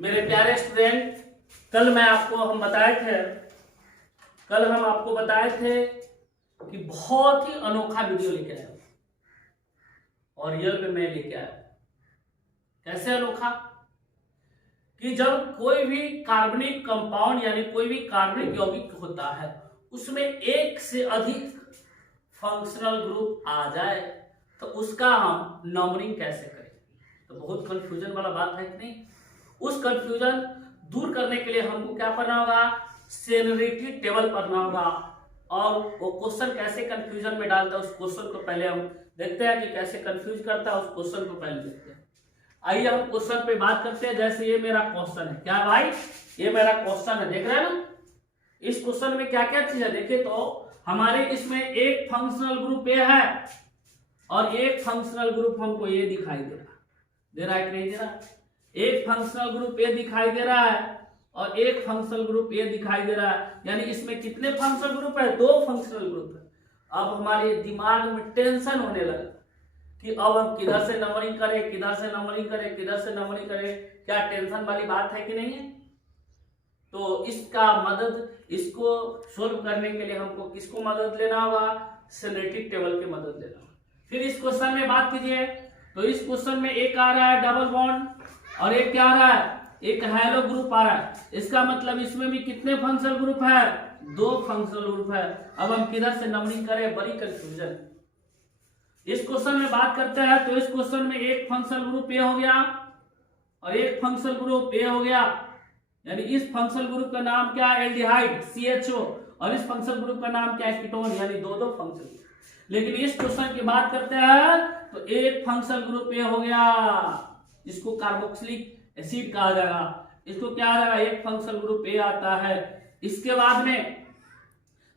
मेरे प्यारे स्टूडेंट, कल हम आपको बताए थे कि बहुत ही अनोखा वीडियो लेके आया और रियल में मैं लेके आया। कैसे अनोखा? कि जब कोई भी कार्बनिक कंपाउंड यानी कोई भी कार्बनिक यौगिक होता है उसमें एक से अधिक फंक्शनल ग्रुप आ जाए तो उसका हम नंबरिंग कैसे करें। तो बहुत कंफ्यूजन वाला बात है कि नहीं? उस कंफ्यूजन दूर करने के लिए हमको क्या पढ़ना होगा? सेनियरिटी टेबल पढ़ना होगा। और वो क्वेश्चन कैसे कंफ्यूजन में डालता है उस क्वेश्चन को पहले हम देखते हैं कि कैसे कंफ्यूज करता है। उस क्वेश्चन को पहले देखते हैं। आइए हम क्वेश्चन पे बात करते हैं। जैसे ये मेरा क्वेश्चन है, क्या भाई? ये मेरा क्वेश्चन है, देख रहे हैं ना? इस क्वेश्चन में क्या क्या चीज है देखिए तो हमारे इसमें एक फंक्शनल ग्रुप ए है और एक फंक्शनल ग्रुप हमको ये दिखाई दे रहा है कि नहीं दे रहा? एक फंक्शनल ग्रुप ए दिखाई दे रहा है और एक फंक्शनल ग्रुप ए दिखाई दे रहा है। यानी इसमें कितने फंक्शनल ग्रुप है? 2 फंक्शनल ग्रुप है। अब हमारे दिमाग में टेंशन होने लगा कि अब हम किधर से नंबरिंग करें, किधर से नंबरिंग करें, किधर से नंबरिंग करें। क्या टेंशन वाली बात है कि नहीं है? तो इसको सोल्व करने के लिए हमको किसको मदद लेना होगा? सेनेरिटी टेबल की मदद लेना होगा। फिर इस क्वेश्चन में बात कीजिए तो इस क्वेश्चन में एक आ रहा है डबल बॉन्ड और एक क्या आ रहा है? एक हैलो ग्रुप आ रहा है। इसका मतलब इसमें भी कितने फंक्शनल ग्रुप है? 2 फंक्शनल ग्रुप है। अब हम किधर से नंबरिंग करें? बड़ी कंफ्यूजन। इस क्वेश्चन में बात करते हैं तो इस क्वेश्चन में एक फंक्शनल ग्रुप ए हो गया और एक फंक्शनल ग्रुप ए हो गया। यानी इस फंक्शनल ग्रुप का नाम क्या है? Aldehyde CHO। और इस फंक्शनल ग्रुप का नाम क्या है? कीटोन। यानी 2 फंक्शनल। लेकिन इस क्वेश्चन की बात करते हैं तो एक फंक्शनल ग्रुप ए हो गया, इसको कार्बोक्सिलिक एसिड कहा जाएगा। इसको क्या आ जाएगा? एक फंक्शनल ग्रुप ए आता है। इसके बाद में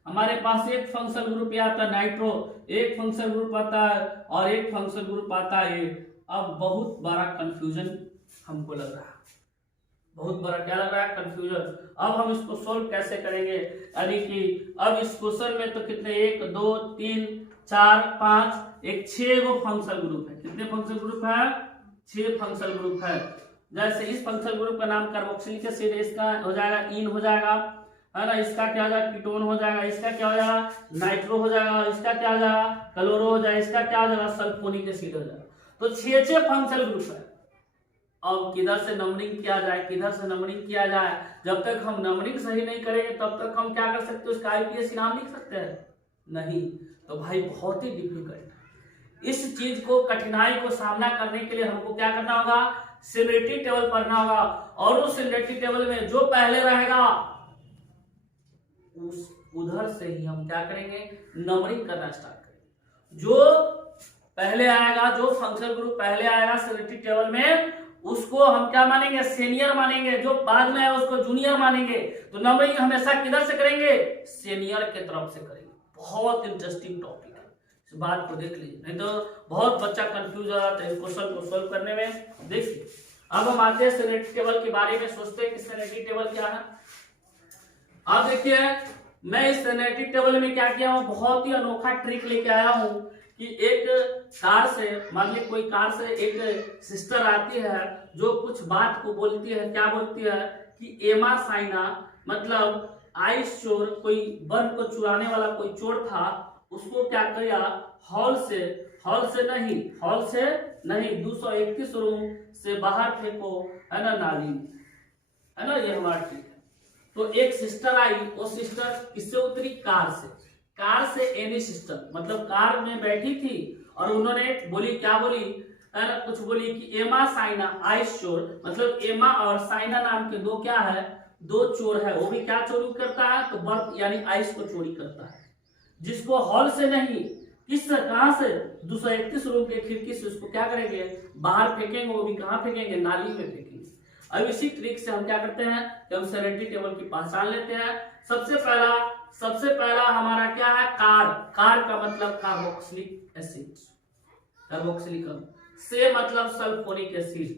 हमारे पास एक फंक्शनल ग्रुप ये आता है नाइट्रो, एक फंक्शनल ग्रुप आता है और एक फंक्शनल ग्रुप आता है। अब बहुत बड़ा कंफ्यूजन हमको लग रहा है। बहुत बड़ा क्या लग रहा है? कंफ्यूजन। अब हम इसको सोल्व कैसे करेंगे? यानी कि अब इस क्वेश्चन में तो कितने 1 2 3 4 5 एक 6 गो फंक्शनल ग्रुप है। कितने फंक्शनल ग्रुप है? 6 फंक्शनल ग्रुप है। जैसे इस फंक्शनल ग्रुप का नाम कार्बोक्सिलिक एसिड, इसका हो जाएगा इन हो जाएगा, है ना? इसका क्या हो जाएगा? कीटोन हो जाएगा। इसका क्या हो जाएगा? नाइट्रो हो जाएगा। इसका क्या हो जाएगा? क्लोरो हो जाएगा। इसका क्या हो जाएगा? सल्फोनिक एसिड हो जाएगा। तो 6 फंक्शनल ग्रुप है। अब किधर से नंबरिंग किया जाए, किधर से नंबरिंग किया जाए? जब तक हम नंबरिंग सही नहीं करेंगे तब तक हम क्या कर सकते हैं? उसका IPS इनाम लिख सकते हैं? नहीं। तो भाई बहुत ही डिफिकल्ट है। इस चीज को, कठिनाई को सामना करने के लिए हमको क्या करना होगा? सेनियरिटी टेबल पढ़ना होगा। और उस सेनियरिटी टेबल में जो पहले रहेगा उधर से ही हम क्या करेंगे? नंबरिंग करना स्टार्ट करेंगे। जो पहले आएगा, जो फंक्शनल ग्रुप पहले आएगा सेनियरिटी टेबल में, उसको हम क्या मानेंगे? सीनियर मानेंगे। जो बाद में आएगा उसको जूनियर मानेंगे। तो नंबरिंग हमेशा किधर से करेंगे? सीनियर के तरफ से करेंगे। बहुत इंटरेस्टिंग टॉपिक है, इस बात को देख लीजिए, नहीं तो बहुत बच्चा कंफ्यूज हो जाता है इस क्वेश्चन को सोल्व करने में। देखिए अब हम आते हैं सेनियरिटी टेबल के बारे में, सोचते हैं कि सेनियरिटी टेबल क्या है। आप देखिए मैं इस सेनियरिटी टेबल में क्या किया हूं? बहुत ही अनोखा ट्रिक लेके आया हूं कि एक कार से, मान ली कोई कार से एक सिस्टर आती है जो कुछ बात को बोलती है। क्या बोलती है? कि एमा साइना, मतलब आइस चोर, कोई बर्फ को चुराने वाला कोई चोर था, उसको क्या किया? हॉल से नहीं 231 रूम से बाहर फेंको, है ना, नाली में, है ना? ये हमारा ट्रिक है। तो एक सिस्टर आई, वो सिस्टर किससे उतरी? कार से एनी सिस्टर, मतलब कार में बैठी थी और उन्होंने बोली, क्या बोली? है ना, कुछ बोली कि एमा साइना आइस चोर, मतलब एमा और साइना नाम के 2 क्या है? 2 चोर है। वो भी क्या चोरी करता है? तो बर्फ यानी आइस को चोरी करता है, जिसको हॉल से नहीं, कहां से? 231 रूम के खिड़की से उसको क्या करेंगे? बाहर फेंकेंगे। वो भी कहां फेंकेंगे? नाली में फेंकेंगे। अब इसी ट्रिक से हम क्या करते हैं कि हम सेनियरिटी टेबल की पहचान लेते हैं। सबसे पहला हमारा क्या है? कार का मतलब कार्बोक्सिलिक एसिड, कार्बोक्सिलिक अम्ल। से मतलब सल्फोनिक एसिड,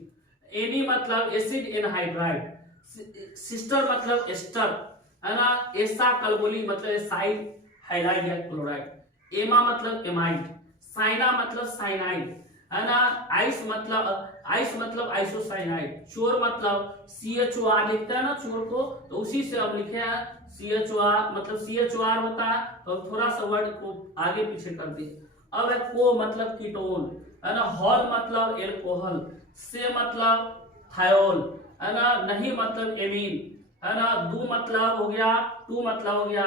एनी मतलब एसिड एनहाइड्राइड, सिस्टर मतलब एस्टर, है ना? एसा कलबोली मतलब एसाइड हाइड्राइड या क्लोराइड, एमा मतलब एमाइड, साइना मतलब साइनाइड, है ना? आइस मतलब आइसोसाइनाइड, चोर मतलब CHOR लिखते हैं ना चोर को, तो उसी से हम लिखे हैं CHOR, मतलब CHOR होता है, तो थोड़ा सा वर्ड को आगे पीछे कर दिए। अब है को मतलब कीटोन है ना, हॉल मतलब एल्कोहल, से मतलब थायोल है ना, नहीं मतलब एमीन है ना, दू मतलब हो गया, टू मतलब हो गया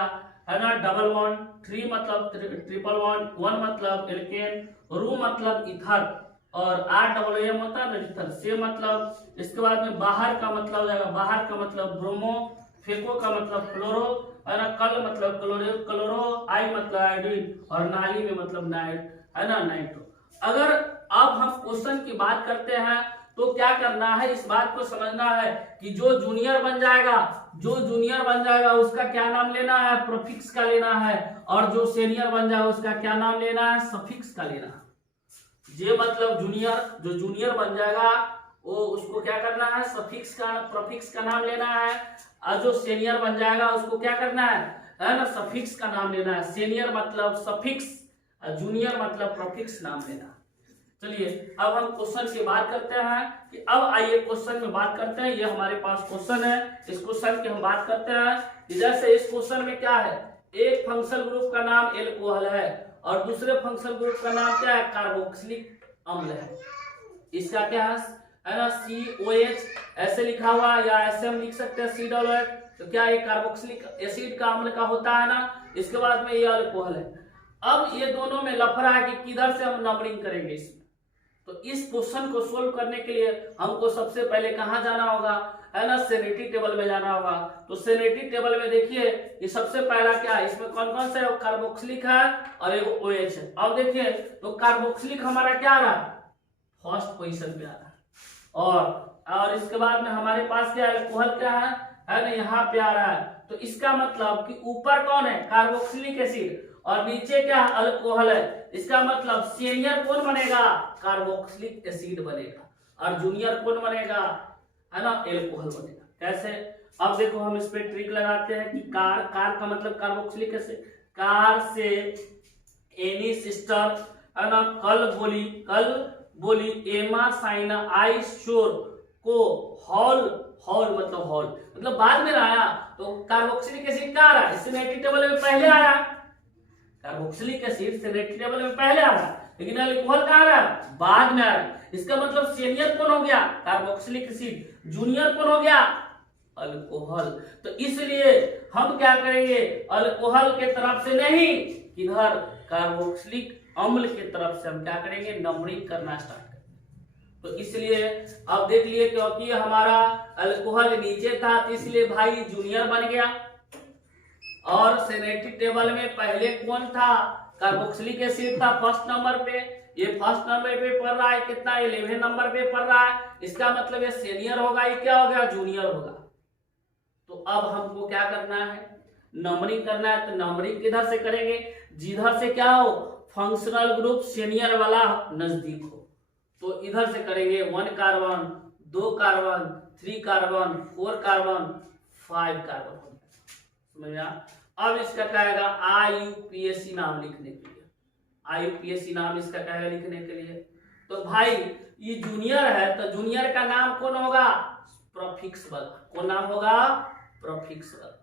है ना डबल बॉन्ड, थ्री मतलब ट्रिपल बॉन्ड, वन मतलब एल्केन, रू मतलब इथर, और ROOM होता है रजिस्टर, से मतलब इसके बाद में बाहर का मतलब हो जाएगा, बाहर का मतलब ब्रोमो, फेको का मतलब क्लोरो है ना, कल मतलब क्लोरो, आई मतलब आयोडीन, और नाली में मतलब नाइट है ना नाइट्रो। अगर अब हम क्वेश्चन की बात करते हैं तो क्या करना है, इस बात को समझना है कि जो जूनियर बन जाएगा उसका क्या नाम लेना है, प्रीफिक्स का लेना है, और जो सीनियर बन जाएगा उसका क्या नाम लेना है, सफिक्स का लेना है। जे मतलब जूनियर, जो जूनियर बन जाएगा वो उसको क्या करना है, सफिक्स का प्रीफिक्स का नाम लेना है, और जो सीनियर बन जाएगा उसको क्या करना है ना, सफिक्स का नाम लेना है। सीनियर मतलब सफिक्स, जूनियर मतलब प्रीफिक्स नाम लेना। चलिए अब हम क्वेश्चन की बात करते हैं कि अब आइए क्वेश्चन में बात करते हैं। ये हमारे पास क्वेश्चन है, इस क्वेश्चन की हम बात करते हैं कि जैसे इस क्वेश्चन में क्या है, एक फंक्शनल ग्रुप का नाम एल्कोहल है और दूसरे फंक्शनल ग्रुप का नाम क्या है, कार्बोक्सिलिक अम्ल है। इसका क्या है ना COH ऐसे लिखा हुआ, या ऐसे हम लिख सकते हैं C, तो क्या ये कार्बोक्सिलिक एसिड का अम्ल का होता है ना। इसके बाद में ये अल्कोहल है। अब ये दोनों में लफड़ा है कि किधर से हम नंबरिंग करेंगे इसमें। तो इस क्वेश्चन को सोल्व करने के लिए हमको सबसे पहले कहां जाना होगा, है ना, सेनेटी टेबल में जाना होगा। तो सेनेटी टेबल में देखिए ये सबसे पहला क्या है, इसमें कौन कौन सा है, कार्बोक्सिलिक है और एक OH है। अब देखिए तो कार्बोक्सिलिक हमारा क्या आ रहा है, फर्स्ट पोजीशन पे आ रहा है, और इसके बाद में हमारे पास क्या है, अल्कोहल क्या है ना यहाँ पे आ रहा है। तो इसका मतलब कि ऊपर कौन है, कार्बोक्सिलिक एसिड, और नीचे क्या है, अल्कोहल है। इसका मतलब सीनियर कौन बनेगा, कार्बोक्सिलिक एसिड बनेगा, और जूनियर कौन बनेगा, है ना, एल्कोहल बनेगा। कैसे, अब देखो हम इस पे ट्रिक लगाते हैं कि कार का मतलब कार्बोक्सिलिक एसिड, कार से एनी सिस्टर है ना, कल बोली एमा साइना आई शोर को हॉल मतलब बाद में आया। तो कार्बोक्सिलिक एसिड क्या आ रहा है, सेनेटी टेबल में पहले आया, कार्बोक्सिलिक एसिड सेनेटी टेबल में पहले आ रहा है, लेकिन अल्कोहल कहाँ आ रहा है, बाद में आ रहा है। इसका मतलब सीनियर कौन हो गया, कार्बोक्सिलिक एसिड, जूनियर कौन हो गया, अल्कोहल। तो इसलिए हम क्या करेंगे, अल्कोहल के तरफ से नहीं, किधर, कार्बोक्सिलिक अम्ल की तरफ से हम क्या करेंगे, नंबरिंग करना स्टार्ट करेंगे। तो इसलिए अब देख लिए क्योंकि हमारा अल्कोहल नीचे था, तो इसलिए भाई जूनियर बन गया, और सेनेटी टेबल में पहले कौन था, कार्बोक्सिलिक एसिड था फर्स्ट नंबर पे। ये फर्स्ट नंबर पे पढ़ रहा है, कितना 11 नंबर पे पढ़ रहा है, इसका मतलब ये सीनियर होगा, ये क्या हो गया, जूनियर होगा। तो अब हमको क्या करना है, नंबरिंग करना है। तो नंबरिंग किधर से करेंगे, जिधर से क्या हो, फंक्शनल ग्रुप सीनियर वाला नजदीक हो, तो इधर से करेंगे 1 carbon 2 carbon 3 carbon 4 carbon 5 carbon. समझ में? अब इसका कहेगा IUPAC नाम लिखने के लिए, IUPAC नाम इसका कहेगा लिखने के लिए। तो भाई ये जूनियर है, तो जूनियर का नाम कौन होगा, प्रीफिक्स वाला, कौन नाम होगा, प्रीफिक्स वाला,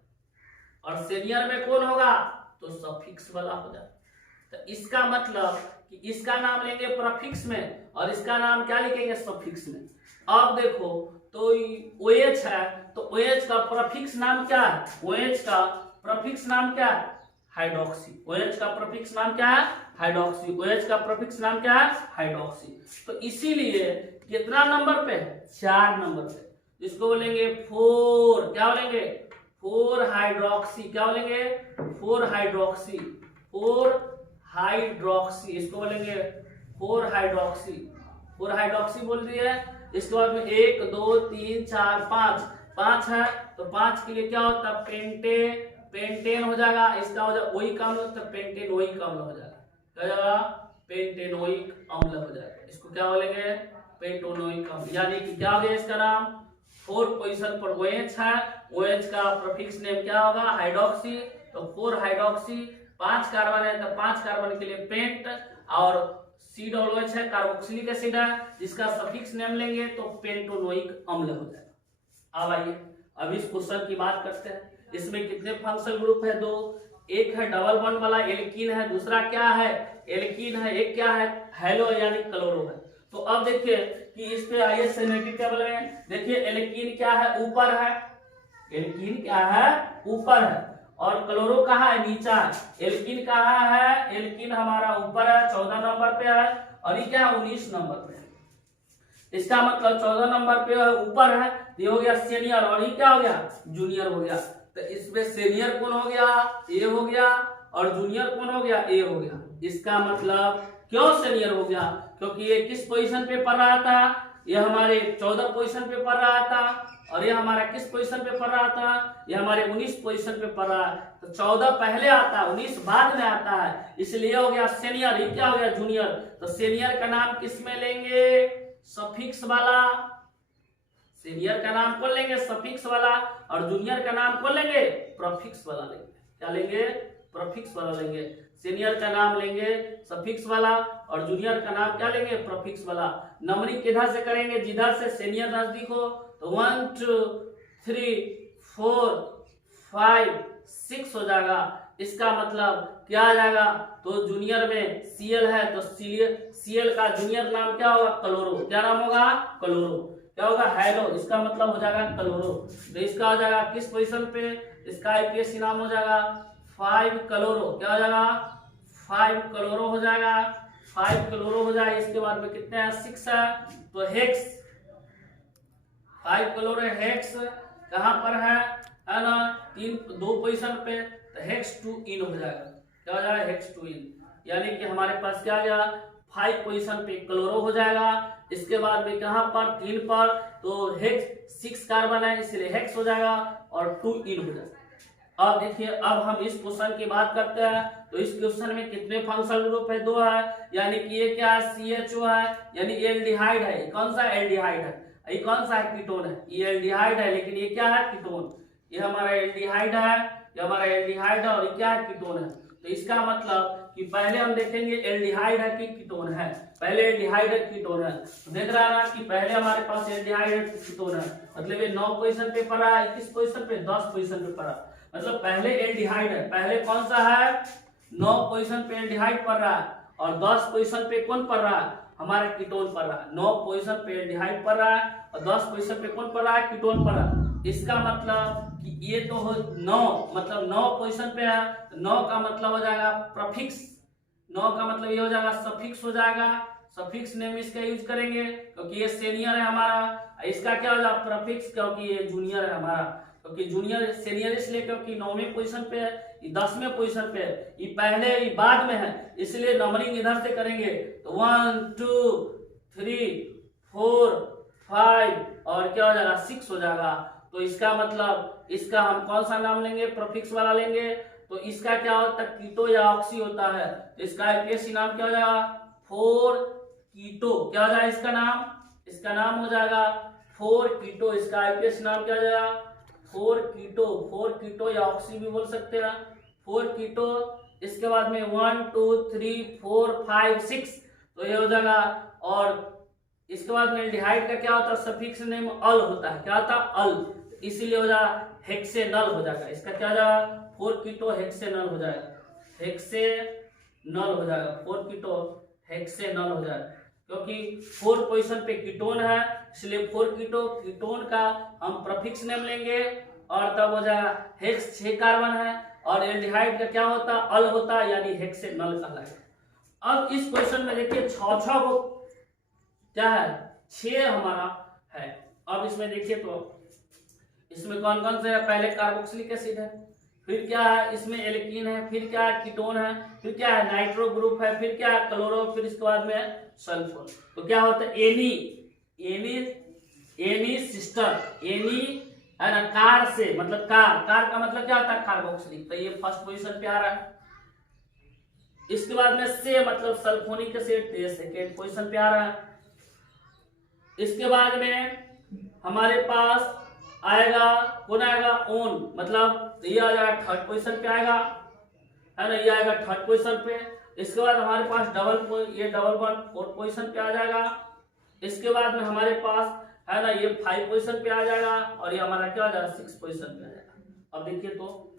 और सीनियर में कौन होगा, तो सफिक्स वाला हो जाए। तो इसका मतलब कि इसका नाम लेंगे प्रीफिक्स में और इसका नाम क्या लिखेंगे, सफिक्स में। अब देखो तो OH है, तो OH का प्रीफिक्स नाम क्या है, OH का प्रीफिक्स नाम क्या है, हाइड्रोक्सी। OH का प्रीफिक्स नाम क्या है, हाइड्रोक्सी। OH का प्रीफिक्स नाम क्या है, हाइड्रोक्सी। तो इसीलिए कितना नंबर पे है, 4 नंबर पे, इसको बोलेंगे 4, क्या बोलेंगे, 4 हाइड्रोक्सी। क्या बोलेंगे, 4 हाइड्रोक्सी, 4 हाइड्रोक्सी, इसको बोलेंगे 4 हाइड्रोक्सी। 4 हाइड्रोक्सी बोल दिए। इसके बाद में 1 2 3 4 5 है, तो 5 के लिए क्या होता है, पेंटेन हो जाएगा। इसका हो जाएगा वही अम्ल, तो पेंटेनोइक अम्ल हो जाएगा, क्या हो जाएगा, पेंटेनोइक अम्ल हो जाएगा। इसको क्या बोलेंगे, पेंटेनोइक अम्ल। यानी कि क्या हो गया इसका नाम, 4 पोजीशन पर OH है, OH का प्रीफिक्स नेम क्या होगा, हाइड्रोक्सी। तो 4 हाइड्रोक्सी, 5 कार्बन है तो 5 कार्बन के लिए पेंट, और COOH है, कार्बोक्सिलिक एसिड है, जिसका सफिक्स नेम लेंगे तो पेंटोनोइक अम्ल हो जाएगा। अब आइए अब इस क्वेश्चन की बात करते हैं। इसमें कितने फंक्शनल ग्रुप है? 2। एक है डबल बॉन्ड वाला एल्कीन है, दूसरा क्या है? एल्कीन है। एक क्या है? हैलो यानी क्लोरो है। तो अब देखिए कि इस पे आइए सिमेट्रिक टेबल में देखिए, एल्कीन क्या है? ऊपर है। एल्कीन क्या है? ऊपर है। और क्लोरो कहाँ है? नीचा है। एल्कीन कहाँ है? एल्कीन हमारा ऊपर है, 14 नंबर पे है, और ये क्या है? 19 नंबर पे है। इसका मतलब 14 नंबर पे ऊपर है, ये हो गया सीनियर, और ये क्या हो गया? जूनियर हो गया। तो इसमें सीनियर कौन हो गया? ए हो गया, और जूनियर कौन हो गया? ए हो गया। इसका मतलब क्यों सीनियर हो गया? क्योंकि ये किस पोजीशन पे पढ़ रहा था? ये हमारे 14 पोजीशन पे पढ़ रहा था, और ये हमारा किस पोजीशन पे पढ़ रहा था? ये हमारे 19 पोजीशन पे पढ़ रहा है। तो 14 पहले आता है, 19 बाद में आता है, इसलिए हो गया सीनियर। ये क्या हो गया? जूनियर। तो सीनियर का नाम किस में लेंगे? सफिक्स वाला। सीनियर का नाम कौन लेंगे? सफिक्स वाला। और जूनियर का नाम कौन लेंगे? प्रीफिक्स वाला लेंगे। क्या लेंगे? प्रीफिक्स वाला लेंगे। सीनियर का नाम लेंगे सफिक्स वाला, और जूनियर का नाम क्या लेंगे? प्रीफिक्स वाला। नंबरिंग किधर से करेंगे? जिधर से सीनियर नजदीक हो। तो 1 2 3 4 5 6 हो जाएगा। इसका मतलब क्या आ जाएगा? तो जूनियर में Cl है, तो Cl का जूनियर नाम क्या होगा? क्लोरो। क्या नाम होगा? क्लोरो। क्या होगा? हैलो। इसका मतलब हो जाएगा क्लोरो। तो इसका हो जाएगा किस पोजीशन पे? इसका आईपीएसी नाम हो जाएगा 5 क्लोरो। क्या हो जाएगा? 5 क्लोरो हो जाएगा। 5 क्लोरो हो जाएगा। इसके बाद में कितने हैं? 6 है, तो हेक्स। 5 क्लोरो हेक्स कहां पर है ना? 2 पोजीशन पे, तो हेक्स 2 इन हो जाएगा। क्या हो जाएगा? हेक्स 2 इन। यानी कि हमारे पास क्या आ गया? 5 पोजीशन पे क्लोरो हो जाएगा। इसके बाद में कहां पर? 3 पर, तो हेक्स 6 कार्बन है, इसलिए हेक्स हो जाएगा, और 2 इन हो जाएगा। अब देखिए, अब हम इस क्वेश्चन की बात करते हैं। तो इस क्वेश्चन में कितने फंक्शनल ग्रुप है? 2 है। यानी कि ये क्या है? CHO है, यानी एल्डिहाइड है। कौन सा? एल्डिहाइड है। ये कौन सा है? कीटोन है। ये एल्डिहाइड है, लेकिन ये क्या है? कीटोन। ये हमारा एल्डिहाइड है, ये हमारा एल्डिहाइड है, और ये क्या है? कीटोन है। तो इसका मतलब कि पहले हम देखेंगे एल्डिहाइड है कि कीटोन है। पहले एल्डिहाइड है कीटोन है। तो देख रहा है ना कि पहले हमारे पास एल्डिहाइड है कीटोन है, मतलब ये 9 पोजीशन पे पड़ा है, 21 पोजीशन पे, 10 पोजीशन पे पड़ा। मतलब पहले एल्डिहाइड है। पहले कौन सा है? 9 पोजीशन पे एल्डिहाइड पड़ रहा है, और 10 पोजीशन पे कौन पड़ रहा है? हमारा कीटोन पड़ रहा है। 9 पोजीशन पे एल्डिहाइड पड़ रहा है, और 10 पोजीशन पे कौन पड़ रहा है? कीटोन पड़ रहा है। इसका मतलब कि ये तो हो 9, मतलब 9 पोजीशन पे है, तो 9 का मतलब हो जाएगा प्रीफिक्स। 9 का मतलब ये हो जाएगा सफिक्स हो जाएगा। सफिक्स नेम इसका यूज करेंगे, क्योंकि ये सीनियर है हमारा। इसका क्या हो जाएगा? प्रीफिक्स, क्योंकि ये जूनियर है हमारा। क्योंकि जूनियर सीनियर इसलिए क्योंकि 9वें पोजीशन पे है, ये 10वें पोजीशन पे है, ये पहले ये बाद में है, इसलिए नंबरिंग इधर से करेंगे। तो 1 2 3 4 5 और क्या हो जाएगा? 6 हो जाएगा। तो इसका मतलब इसका हम कौन सा नाम लेंगे? प्रीफिक्स वाला लेंगे। तो इसका क्या होता है? कीटो या ऑक्सी होता है। तो इसका आईपीएसी नाम क्या हो जाएगा? 4 कीटो। क्या हो जाएगा इसका नाम? इसका नाम हो जाएगा 4 कीटो। इसका आईपीएसी नाम क्या हो जाएगा? 4 कीटो। 4 कीटो या ऑक्सी भी बोल सकते हैं, 4 कीटो। इसके बाद में 1 2 3 4 5 6, तो ये हो जाएगा। और इसके बाद में एल्डिहाइड का क्या होता है? सफिक्स नेम अल होता है। क्या होता है? अल। इसीलिए हो जाएगा हेक्सेनल हो जाएगा। इसका क्या हो जाएगा? 4 कीटो हेक्सेनल हो जाएगा। हेक्सेनल हो जाएगा। 4 कीटो हेक्सेनल हो जाएगा, क्योंकि 4 पोजीशन पे कीटोन है, इसलिए 4 कीटो। कीटोन का हम प्रीफिक्स नेम लेंगे, और तब हो जाएगा हेक्स 6 कार्बन है, और एल्डिहाइड का क्या होता है? अल होता है, यानी हेक्सेनल कहलाएगा। अब इस क्वेश्चन में देखिए 6 को क्या है? 6 हमारा है। अब इसमें देखिए तो इसमें कौन कौन से है? पहले कार्बोक्सिलिक एसिड है, फिर क्या है? इसमें एल्कीन है, फिर क्या है? कीटोन है, फिर क्या है? नाइट्रो ग्रुप है, फिर क्या है? क्लोरो, फिर इसके बाद में सल्फर। तो क्या होता है? एनी सिस्टर, एनी है ना, कार से, मतलब कार का मतलब क्या होता है? कार्बोक्सिलिक। तो ये फर्स्ट पोजीशन पे आ रहा है। इसके बाद में से मतलब सल्फोनिक एसिड, तो ये सेकेंड पोजीशन पे आ रहा है। इसके बाद में हमारे पास आएगा कौन आएगा? ओन, मतलब ये आ जाएगा 3rd पोजीशन पे आएगा, है ना, ये आएगा 3rd पोजीशन पे। इसके बाद हमारे पास ये डबल बॉन्ड 4 पोजीशन पे आ जाएगा। इसके बाद में हमारे पास है ना ये 5 पोजीशन पे आ जाएगा और ये हमारा क्या आ जाएगा 6 पोजीशन पे आ जाएगा। अब देखिए तो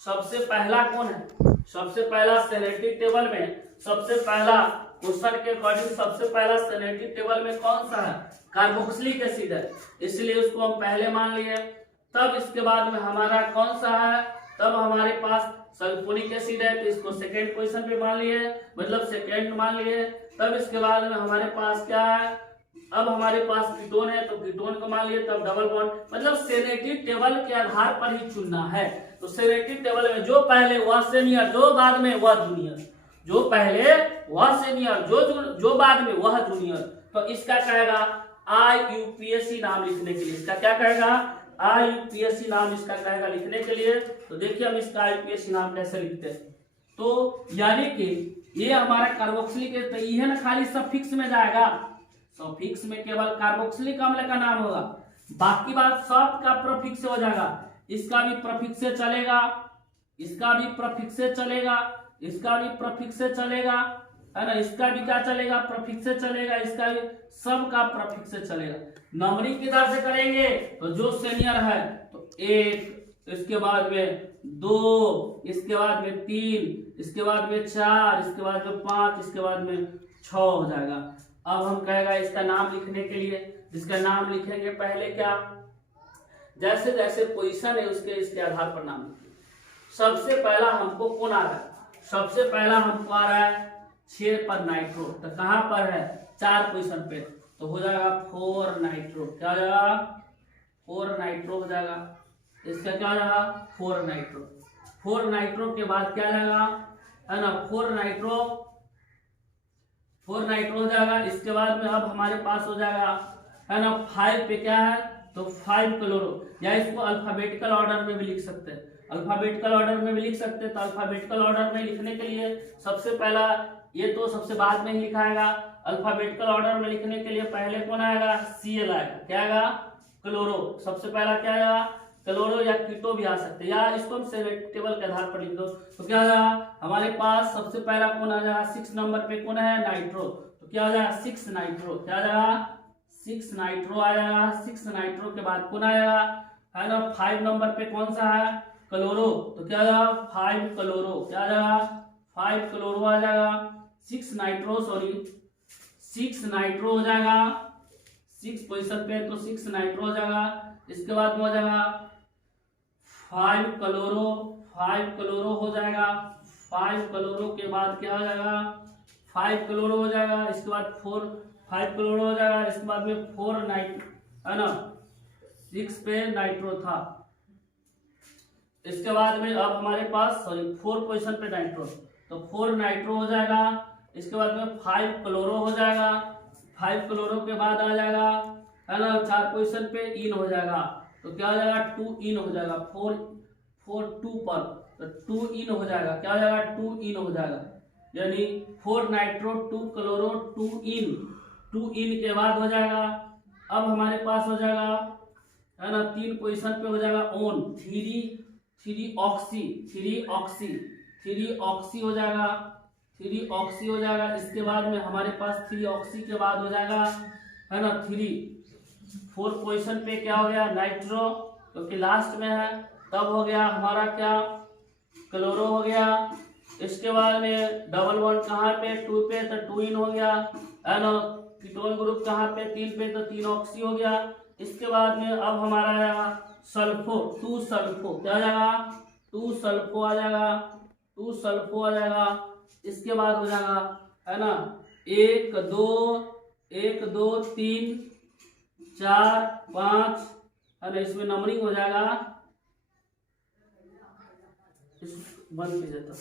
सबसे पहला कौन है, सबसे पहला सेनेटिव टेबल में सबसे पहला क्वेश्चन के अकॉर्डिंग सबसे पहला सेनेटिव टेबल में कौन सा है, कार्बोक्सिलिक एसिड है, इसलिए उसको हम पहले मान लिए। तब इसके बाद में हमारा कौन सा है, तब हमारे पास सल्फोनिक एसिड है तो इसको सेकेंड पोजीशन पे मान लिए, मतलब सेकेंड मान लिए। तब इसके बाद में हमारे पास क्या है, अब हमारे पास कीटोन है तो कीटोन को मान लिए। तब डबल बॉन्ड, मतलब सेनेटिव टेबल के आधार पर ही चुनना है। तो सेनेटिव टेबल में जो पहले वह सीनियर, जो बाद में वह जूनियर, जो पहले वह सीनियर, जो बाद में वह जूनियर। तो इसका कहेगा IUPAC नाम लिखने के लिए, इसका क्या कहेगा IUPAC नाम इसका कहेगा लिखने के लिए। तो देखिए हम इसका IUPAC नाम कैसे लिखते हैं। तो यानी कि ये हमारा कार्बोक्सिलिक है तो ये ना खाली सफिक्स में जाएगा, सफिक्स में केवल कार्बोक्सिलिक अम्ल का नाम होगा, बाकी बात सब का प्रीफिक्स से हो जाएगा। इसका भी प्रीफिक्स से चलेगा, इसका भी प्रीफिक्स से चलेगा, इसका भी प्रीफिक्स से चलेगा, है ना, इसका भी क्या चलेगा प्रीफिक्स से चलेगा, इसका भी, सब का प्रीफिक्स से चलेगा। नंबरिंग किधर से करेंगे, तो जो सीनियर है तो 1, इसके बाद में 2, इसके बाद में 3, इसके बाद में 4, इसके बाद में 5, इसके बाद में 6 हो जाएगा। अब हम कहेगा इसका नाम लिखने के लिए, जिसका नाम लिखेंगे पहले क्या, जैसे जैसे पोजीशन है उसके इसके आधार पर नाम लिखिए। सबसे पहला हमको कौन आ रहा है, सबसे पहला हमको आ रहा है 6 पर नाइट्रो, तो कहां पर है 4 पोजीशन पे, तो हो जाएगा 4 नाइट्रो। क्या हो जाएगा 4 नाइट्रो हो जाएगा, इसका क्या हो जाएगा 4 नाइट्रो। 4 नाइट्रो के बाद क्या जाएगा, है ना 4 नाइट्रो हो जाएगा। इसके बाद में अब हमारे पास हो जाएगा, है ना 5 पे क्या है, तो 5 क्लोरो, या इसको अल्फाबेटिकल ऑर्डर में भी लिख सकते हैं, अल्फाबेटिकल ऑर्डर में भी लिख सकते हैं। तो अल्फाबेटिकल ऑर्डर में लिखने के लिए सबसे पहला, ये तो सबसे बाद में ही लिखाएगा, अल्फाबेटिकल ऑर्डर में लिखने के लिए पहले कौन आएगा, Cl आएगा, क्या आएगा क्लोरो। सबसे पहला क्या आएगा क्लोरो, या कीटो भी आ सकते हैं, या इसको हम सेनेटिव टेबल के आधार पर लिख दो। तो क्या आएगा हमारे पास सबसे पहला कौन आ जाएगा, 6 नंबर पे कौन है नाइट्रो, तो क्या आ जाएगा 6 नाइट्रो, क्या आ जाएगा 6 नाइट्रो आ जाएगा। 6 नाइट्रो के बाद कौन आएगा, है ना 5 नंबर पे कौन सा है क्लोरो, तो क्या आ जाएगा 5 क्लोरो, क्या आ जाएगा 5 क्लोरो आ जाएगा। 6 नाइट्रो हो जाएगा, 6 पोजीशन पे तो 6 नाइट्रो हो जाएगा। इसके बाद में हो जाएगा 5 क्लोरो हो जाएगा। 5 क्लोरो के बाद क्या हो जाएगा 5 क्लोरो हो जाएगा। इसके बाद 5 क्लोरो हो जाएगा। इसके बाद में 4 नाइट्रो, है ना 6 पे नाइट्रो था। इसके बाद में अब हमारे पास 4 पोजीशन पे नाइट्रो, तो 4 नाइट्रो हो जाएगा। इसके बाद में 5 क्लोरो हो जाएगा। 5 क्लोरो के बाद आ जाएगा, है ना 4 पोजीशन पे इन हो जाएगा, तो क्या हो जाएगा 2 इन हो जाएगा। 4 2 पर, तो 2 इन हो जाएगा, क्या हो जाएगा 2 इन हो जाएगा, यानी 4 नाइट्रो 2 क्लोरो 2 इन के बाद हो जाएगा। अब हमारे पास हो जाएगा, है ना 3 पोजीशन पे हो जाएगा ओन 3 ऑक्सी हो जाएगा। 3 ऑक्सी हो जाएगा। इसके बाद में हमारे पास 3 ऑक्सी के बाद हो जाएगा, है ना 4 पोजीशन पे क्या हो गया नाइट्रो, क्योंकि लास्ट में है। तब हो गया हमारा क्या क्लोरो हो गया। इसके बाद में डबल बॉन्ड कहाँ पे 2 पे, तो 2 इन हो गया, है ना। कीटोन ग्रुप कहाँ पे 3 पे, तो 3 ऑक्सी हो गया। इसके बाद में अब हमारा आएगा सल्फो 2 सल्फो, क्या आ जाएगा 2 सल्फो आ जाएगा। 2 सल्फो आ जाएगा। इसके बाद हो जाएगा, है ना 1 2 3 4 5, है ना इसमें नंबरिंग हो जाएगा, बंद कीजिए तो